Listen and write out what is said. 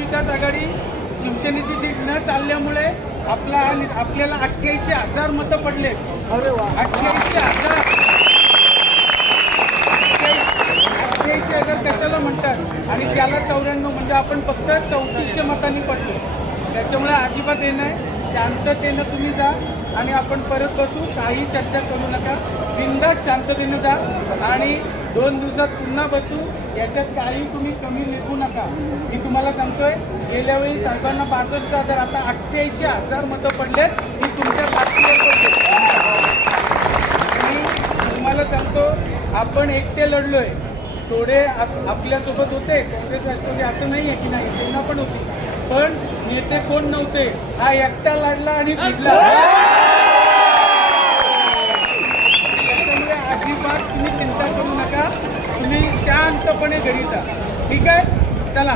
महाविकास आघाडी शिवसेनेची सीट न चालल्यामुळे आपला हा आपल्याला अठ्ठ्याऐंशी हजार मतं पडले अठ्ठ्याऐंशी हजार. अठ्ठ्याऐंशी हजार कशाला म्हणतात? आणि त्याला चौऱ्याण्णव म्हणजे आपण फक्त चौतीसशे मतांनी पडलो. त्याच्यामुळे अजिबात हे नाही. शांततेनं तुम्ही जा आणि आपण परत बसू. काही चर्चा करू नका. बिंदास शांततेनं जा. आणि दोन दिवसात पुन्हा बसू याच्यात काही तुम्ही कमी लिखू नका. मी तुम्हाला सांगतोय गेल्या वेळी साहेबांना पासष्ट हजार आता अठ्ठ्याऐंशी हजार मतं पडलेत मी तुमच्या पाठीवर पडले आणि तुम्हाला सांगतो आपण एकटे लढलोय. थोडे आपल्यासोबत होते काँग्रेस राष्ट्रवादी असं नाही आहे की नाही सेना पण होती. पण नेते कोण नव्हते? हा एकटा लढला आणि भिजला त्याच्यामुळे अजिबात पूर्णपणे चिंता घरी जा ठीक आहे? चला.